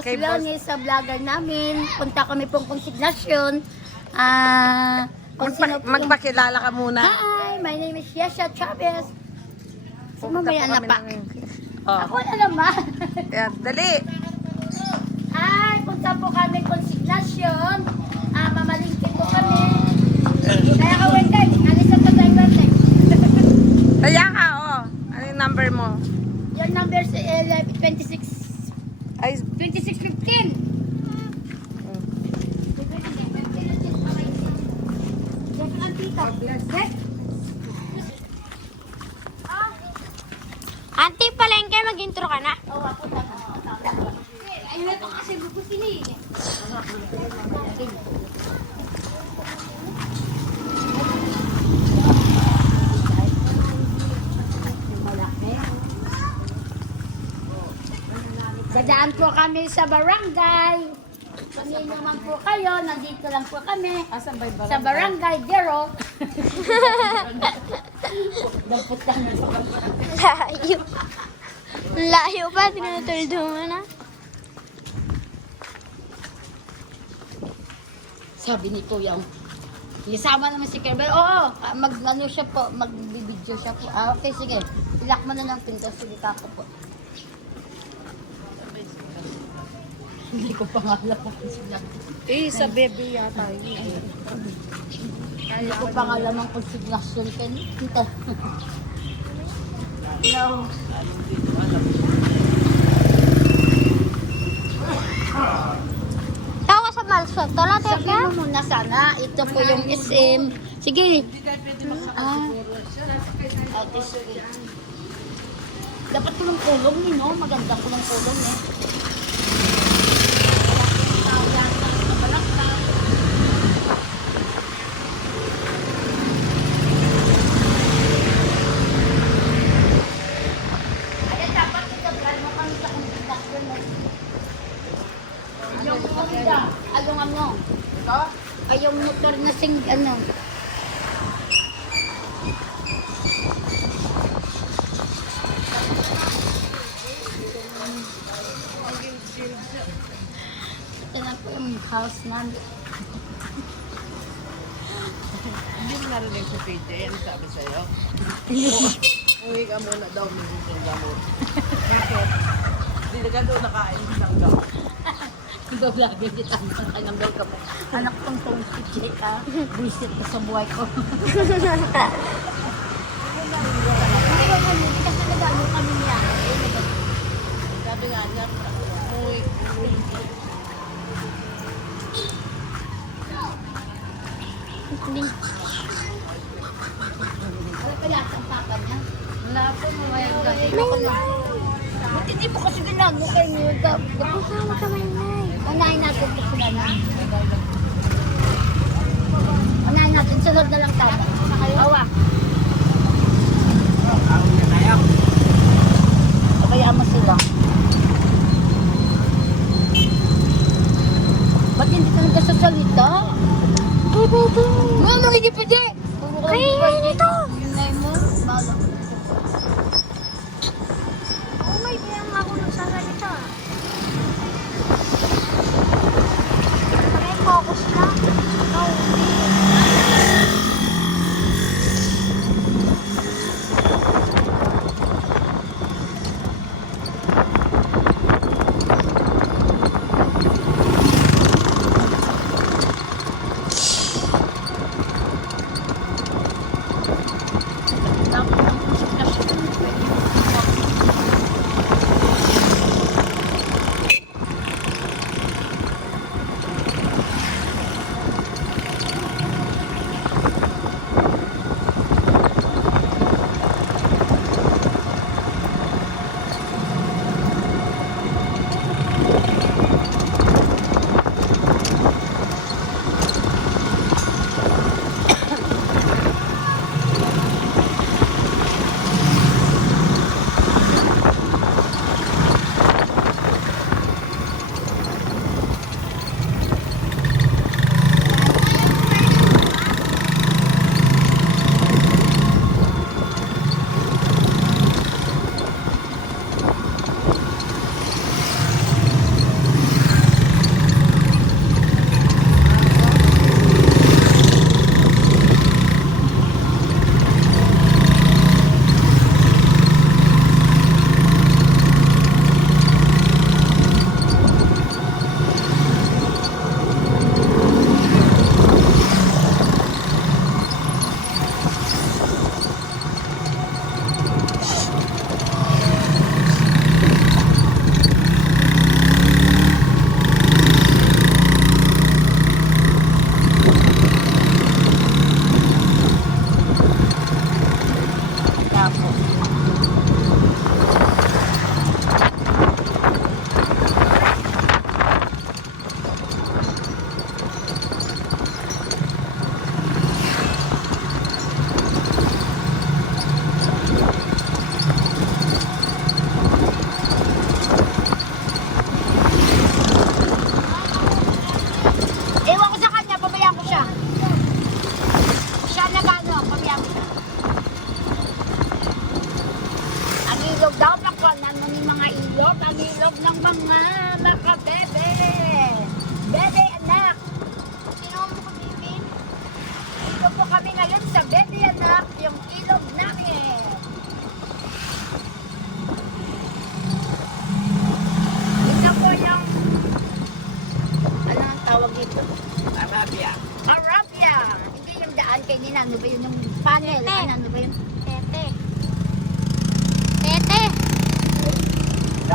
Boss Kay Boss. Leonie sa vlogger namin. Punta kami pong konsignasyon. Kung sino po yung- Magpakilala ka muna. Hi, my name is Yesha Chavez. Sino ba yan na pa? Oh. Ako na naman. Yan, dali. Ay, punta po kami konsignasyon. Mamalingki po kami. Kaya ka, Wendell. Alis ang tatay, Wendell. Kaya ka, oh. Ano yung number mo? Your number is 26... Ay, 2615. Auntie, palengke, mag-intro ka na. Ayun na ito kasi bubusin eh. Dadaan po kami sa barangay. Kung yun naman po kayo, nandito lang po kami. Sa barangay Gero. Dampot lang na po. Layo. Layo pa, tinutuldo mo na. Sabi ni Kuya, isama naman si Kerbel. Oo, mag-ano siya po, mag-video siya po. Okay, sige. Ilak mo na lang pinto, sige kako po. Hindi ko pa nga alam kung sila. sa baby yata yun. Hindi ko pa nga alam ang konsignasyon kanita. No. Tawa sa malsot. Tala, Sabi teka. mo muna sana, ito po yung SM. Sige. This way. Dapat ko ng kulong ni, no? Maganda ko ng kulong, eh. Ayan, dapat itagal mo kami sa konsignasyon, eh. Yung Honda, yung ano? Ito? Ay, yung motor na ano? Ito na po yung house namin. Hindi mo narinig sa PJ, ano sabi sa'yo? Uwi ka muna daw, minsan ng gamot. Bakit? Hindi na ka doon nakain ng gamot. Iba-vlogger kita ang daw ka mo. Anak kong tong si ka. Visit ko sa buhay ko. Kasi nagano kami niya. Sabi nga niya, uwi. Ano kaya ang papa niya? Wala po, mamayang gabi. Ba't hindi mo kasi ginagawa kayo ngayon? Kasama ka, Maynay. Unahin natin ito sila na. Unahin natin. Sunod na lang tayo. Awa. Kaya mo sila. Ba't hindi ka nagsasalita? Dito. Ano, hindi pwede. Kaya dito. Yun na mo. Bala. Oh my, kaya nga ako nagsasalita. Pag-focus na. No.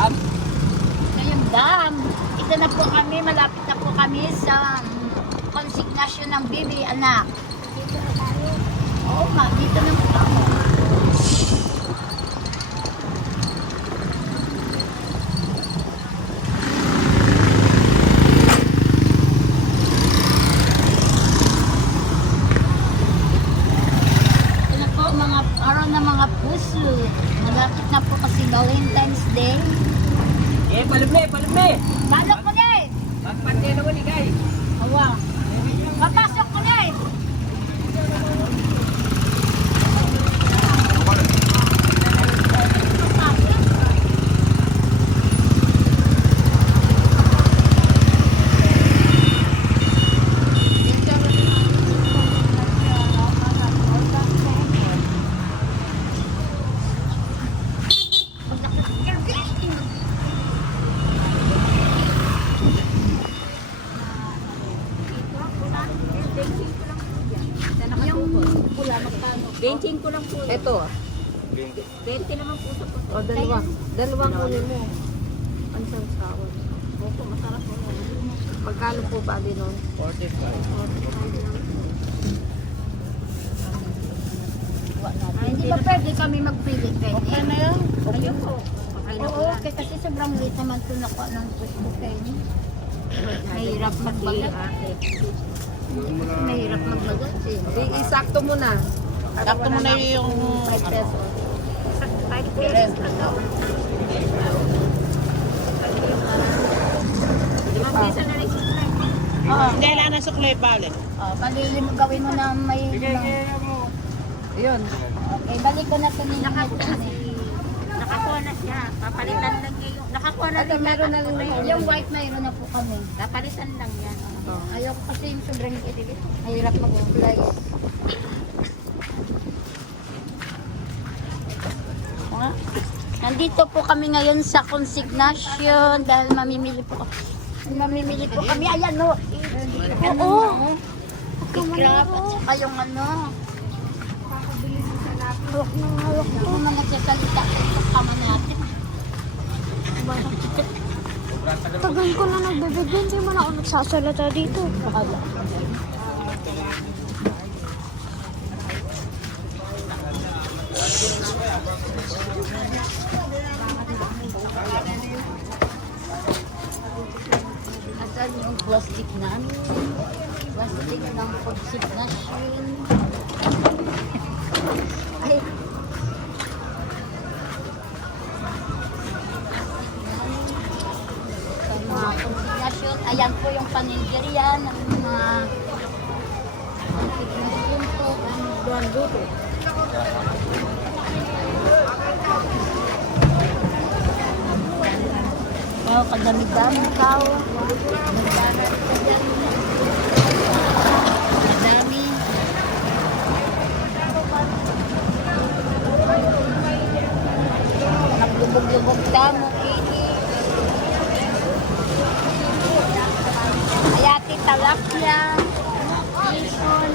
dam. Ito yung dam. Ito na po kami, malapit na po kami sa konsignasyon ng bibi, anak. Dito na tayo. Oo ma, dito na po ako. Ito na po mga araw na mga puso. Malapit na po kasi Valentine's Day. Eh, palumli, palumli. Balok ko na eh! Pagpatay naman ni Guy. Awa. Papasok ko na eh! Yung pula, magkano? 25 ko lang po. Ito. 20 naman po sa puso. O, dalawa. Dalawang kunin mo. Ang isang sahod. Opo, masarap po. Magkano po ba din nun? 45. Hindi ba pwede kami magpili? Pwede? Okay na yan. Ayun po. Okay na po Oo, yan. okay, kasi sobrang late naman ito nakuha ng gusto kayo. Mahirap magbagat. Mahirap magbagat eh. Isakto mo na. Sakto mo na yung 5 pesos. 5 pesos na daw. 5 pesos na rin siya. Oo. kailangan ng suklay balik. Balilim, gawin mo na may... Ayun. Okay, balik ko na ito ninyo. Nakakuha na siya. Papalitan lang niya yung... Nakakuha na Ito, rin meron na rin yung... Yung white mayroon na po kami. Papalitan lang yan. Ayoko kasi yung sobrang mahirap mag-apply. Nandito po kami ngayon sa consignation dahil mamimili po kami. Ayan no. Oo. Ikrap at saka yung ano. Hawak na hawak po. Mga sasalita. Kama natin. Tagal ko na nagbibigyan. Hindi mo na ako nagsasalata dito. Bahala. Asan yung plastic namin? Plastic ng consignation. Ay. Sa mga consignation, ayan po yung panigirya ng mga consignation po. Doon, luto. Oh, kadami-dami tao. Nagbalat ka dyan. Kadami. Naglubog-lubog tamo, kini. Ayati talapia. Lison.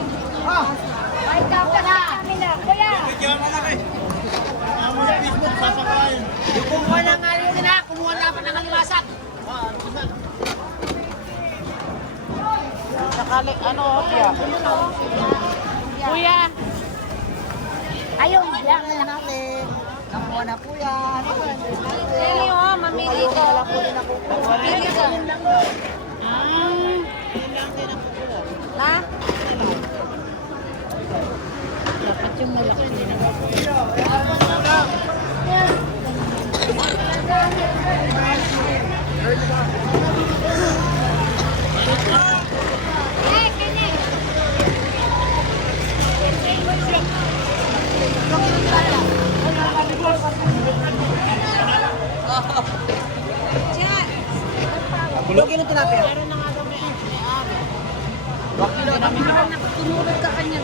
Ay, tao ka na. Kuya. Kumuha na nga rin sila, kumuha na pa ng alimasak. Sakali, ano, kuya. Ayun, yan na lang. Nakuha na po yan. Pili oh, mamili ko. Pili ka. Yun lang din ang kukuha. Ha? medyo malaki. Ilang kilo tilapia? Tumulog ka kanya.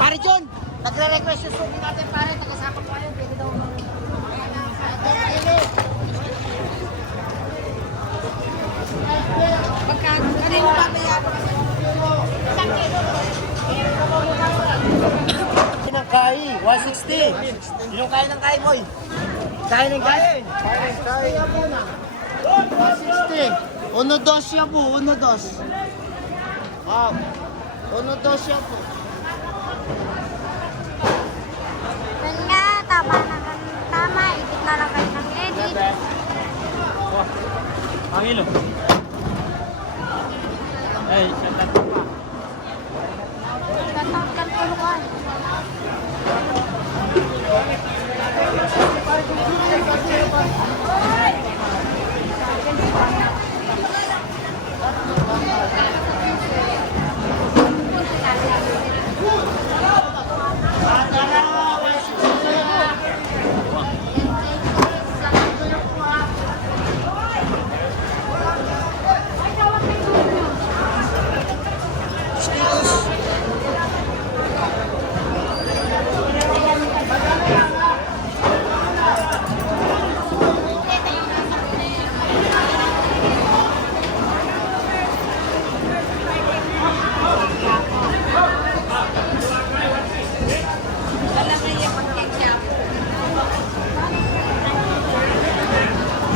Pare John, nagre-request yung suki natin pare, tagasama ko kayo, pwede daw. Kanino babayaran? Ng kai, 160. Yung kai ng kai, boy. Kai ng kai. Kai ng kai. 160. Uno dos siya po, uno dos. Wow. Uno dos siya po. Yan nga, tama na kami. Tama, edit na lang kayo ng edit. Pangilo. Ay, sandal pa. Shoutout kan tulungan.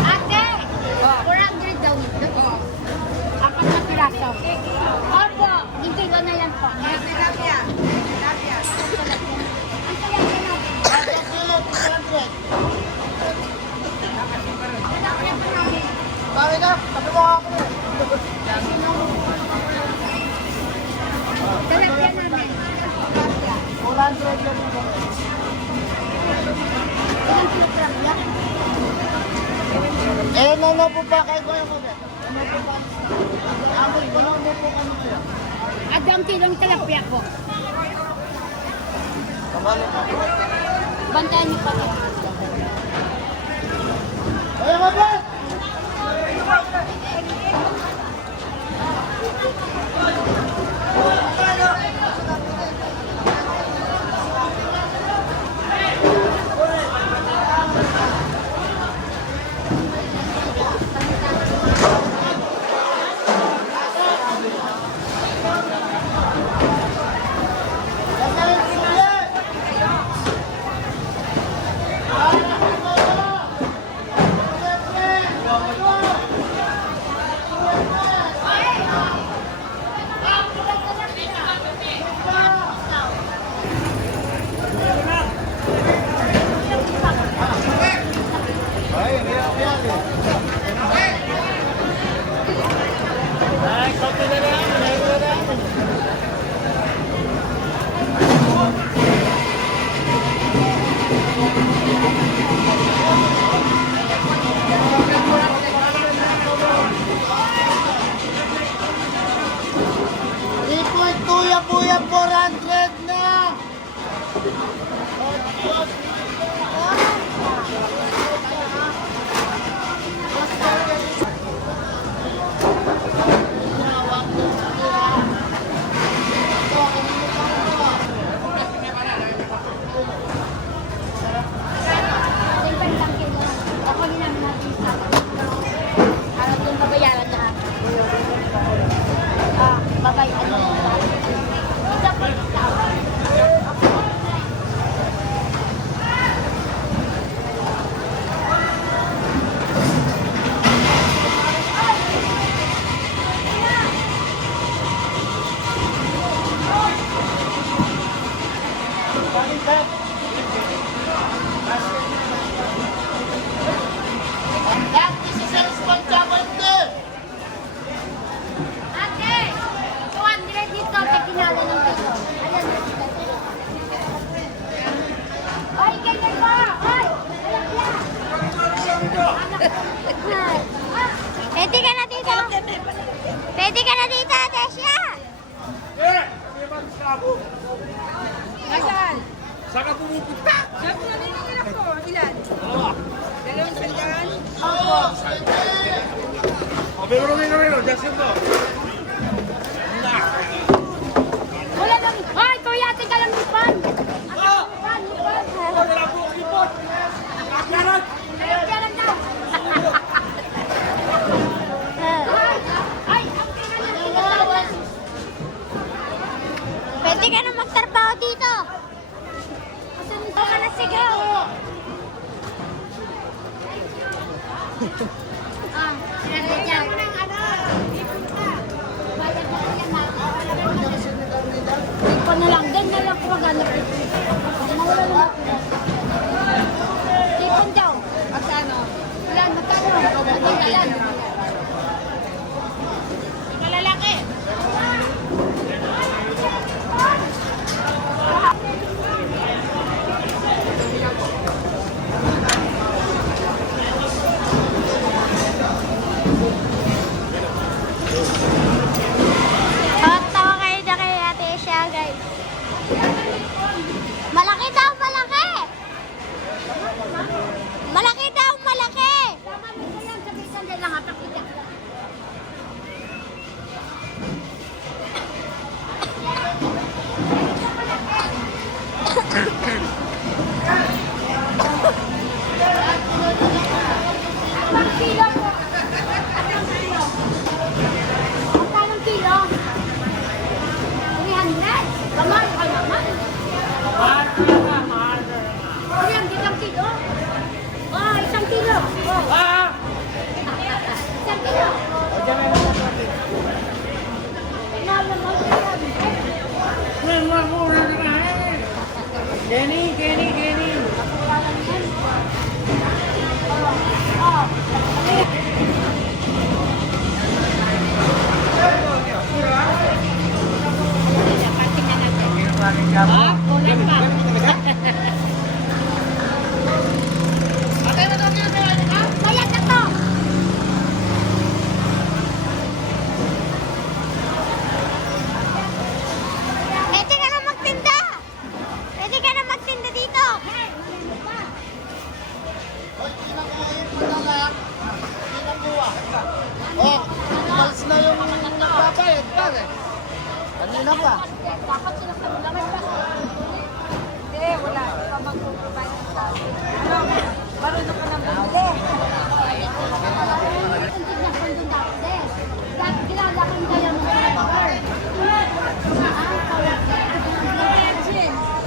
Ate! 400 daw ito. Apat na piraso. Opo, dito na yan po. Tilapia. Tilapia. Ang kaya natin. Pare ka, tabi mo ako. Talapia namin. 400 yun. Ilang kilogram yan? Eh, ano po ba kayo ba yung mga? Ano po ba? Abot ko lang po kami kayo. Adang kilong talapia po. Bantayan niyo pa ito. Ayaw ka ba? Kuya, 400 na! Ako din namin natin sa ano yung babayaran na. Babay, ano? Isa po. That is a responsibility! Ate! 200 dito, tekinala ng pito. Ayan. Ay, ganyan ba? Ay! Pwede ka na dito. Pwede ka na dito, Tesha. Nasaan? Saan ka pumupunta? Sabi na rin ang anak ko. Ilan? Dalawang sandaan? O, pero rin, Jackson to. Wala lang. Ay, kuya, ate ka lang ni Pan. Wala po, lipot! Karat! Kaya lang daw. Ay, ang pinagawa. Pwede ka na magtrabaho dito. Huwag ka na sigaw. Sinabi niya. Bayad na yan, ha? Iko na lang. Then na lang po maghanap. Mawala lang ako. Ipon daw. Magkano? Yan, magkano? Yan. Malalaki. Tawa kayo na kay Ate Tesha, guys. Malaki daw, malaki. Malaki daw, malaki. Tama mo yan. Sabihin din lang hatak kita. Ang kilo po. Ang kilo. Magkano kilo? 300. Kamay, ay naman. 300 ang kilo. Oh, isang kilo. Oh. Isang kilo. Mahal mo yan. Kenny! Bayad na to. Pwede ka na magtinda. Pwede ka na magtinda dito. Oh, umalis na yung nagbabayad, pare. Kanina pa. Dapat sila sa laman pa. Hindi, wala. Ikaw mag-provide ng tao. Ano? Marunong ka ng bumili. Hindi na kondon dati. Dahil kilala ko yung kaya mo sa number.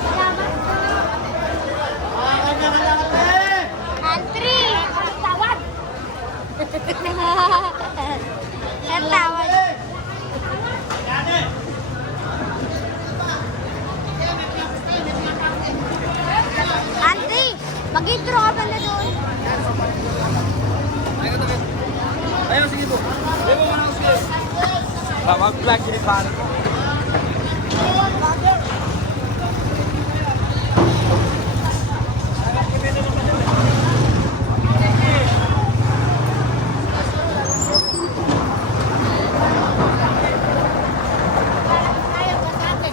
Salamat po. Country. Tawad. Ang tawag. Auntie, mag-intro ka ba na doon? Ayun, sige po. Bebo mo na ako, sige. Mag-vlog yun, pare. Tayo, kasate.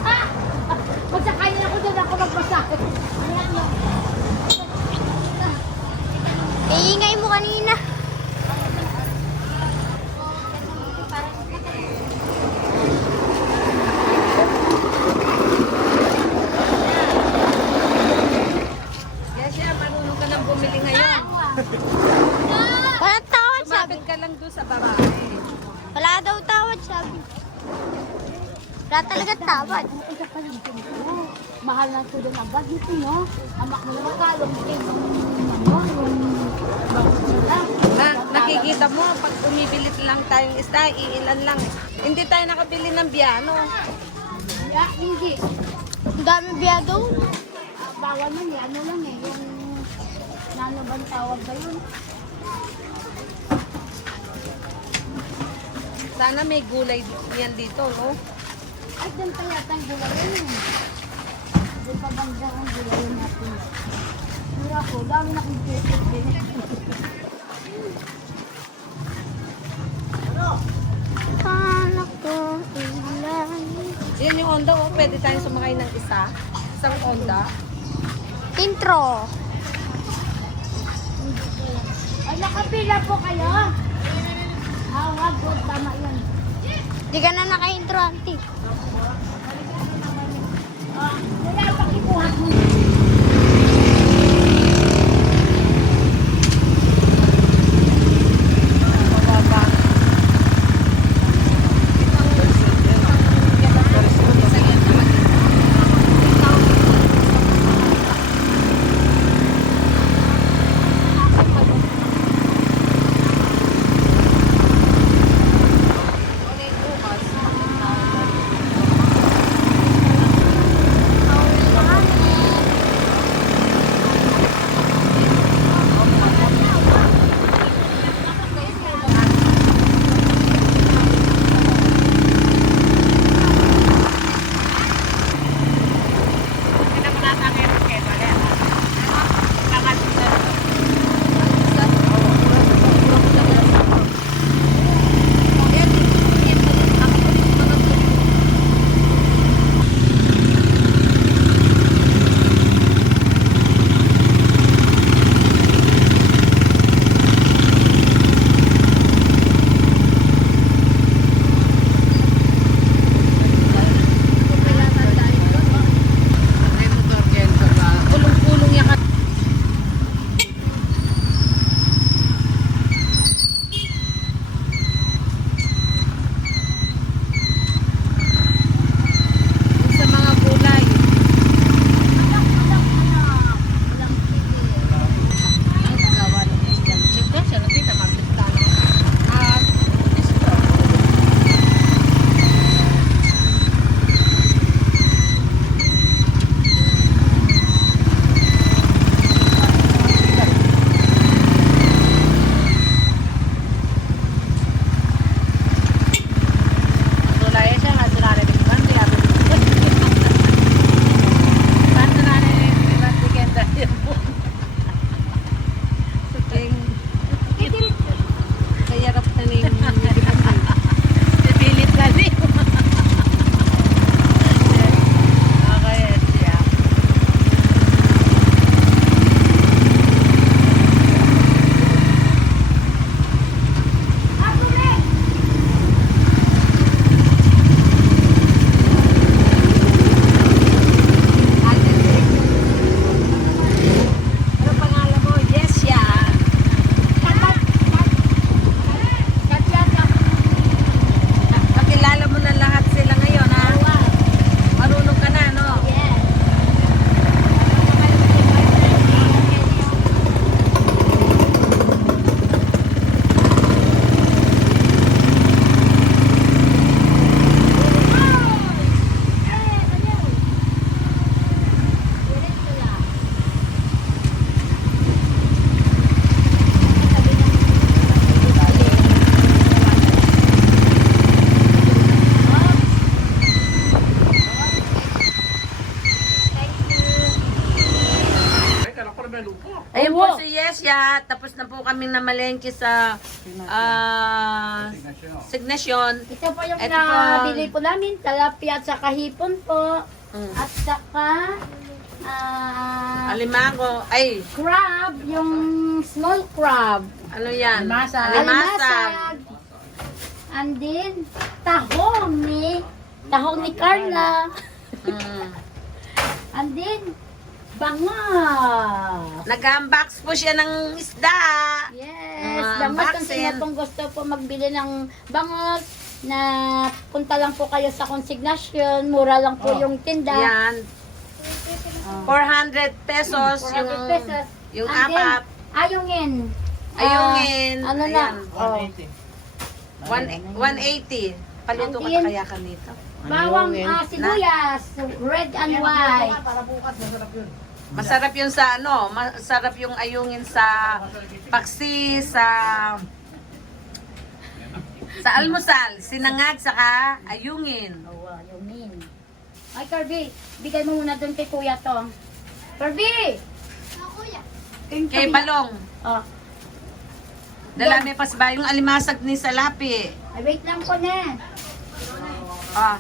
Wala talaga tawad. Isa pa lang ito. Mahal na ito din agad dito, no? Amak mo na makalong ito. Nakikita mo, pag umibilit lang tayong isda, iilan lang. Hindi tayo nakabili ng biyano. Yeah, hindi. Ang dami biyado. Bawal nun eh. Ano lang eh. Yung... Nano bang tawag ba yun? Sana may gulay yan dito, no? Ay, doon pa yata yung gulayin. Doon pa banda ang gulayin natin. Mura ko, dami na kong ticket din. Anak ko, ilan. Yan yung Honda, oh. Pwede tayong sumakay ng isa. Isang Honda. Intro. Ay, nakapila po kayo. Wag, wag, tama yun. Di ka na naka-intro, auntie. Wala, pakibuhat mo. Ayun po si Yesya. Tapos na po kami namalengke sa Signasyon. Ito po yung Ito po. nabili po namin. Talapia at saka hipon po. At saka Alimango. Ay, crab, yung small crab. ano yan? Alimasag. Alimasag. And then, tahong ni Carla. Mm. And then, bangas. Nag-unbox po siya ng isda. Yes, Mga bangas kung vaccine. sino pong gusto po magbili ng bangas, na punta lang po kayo sa consignation. Mura lang po yung tinda. Yan. 400 pesos 400 pesos. yung And then, apat. Ayungin. Ayungin. Ano na? Ayan. 180. Paluto ka And then, kaya ka nito. Bawang sibuyas. Red and white. Masarap yun sa ano, masarap yung ayungin sa paksi, sa almusal, sinangag, saka ayungin. Oh, ayungin. Ay, Kirby, bigay mo muna doon kay kuya to. Kirby! Kay Balong, Oh, dalami pas ba yung alimasag ni Salapi? ay, wait lang po na. Ah,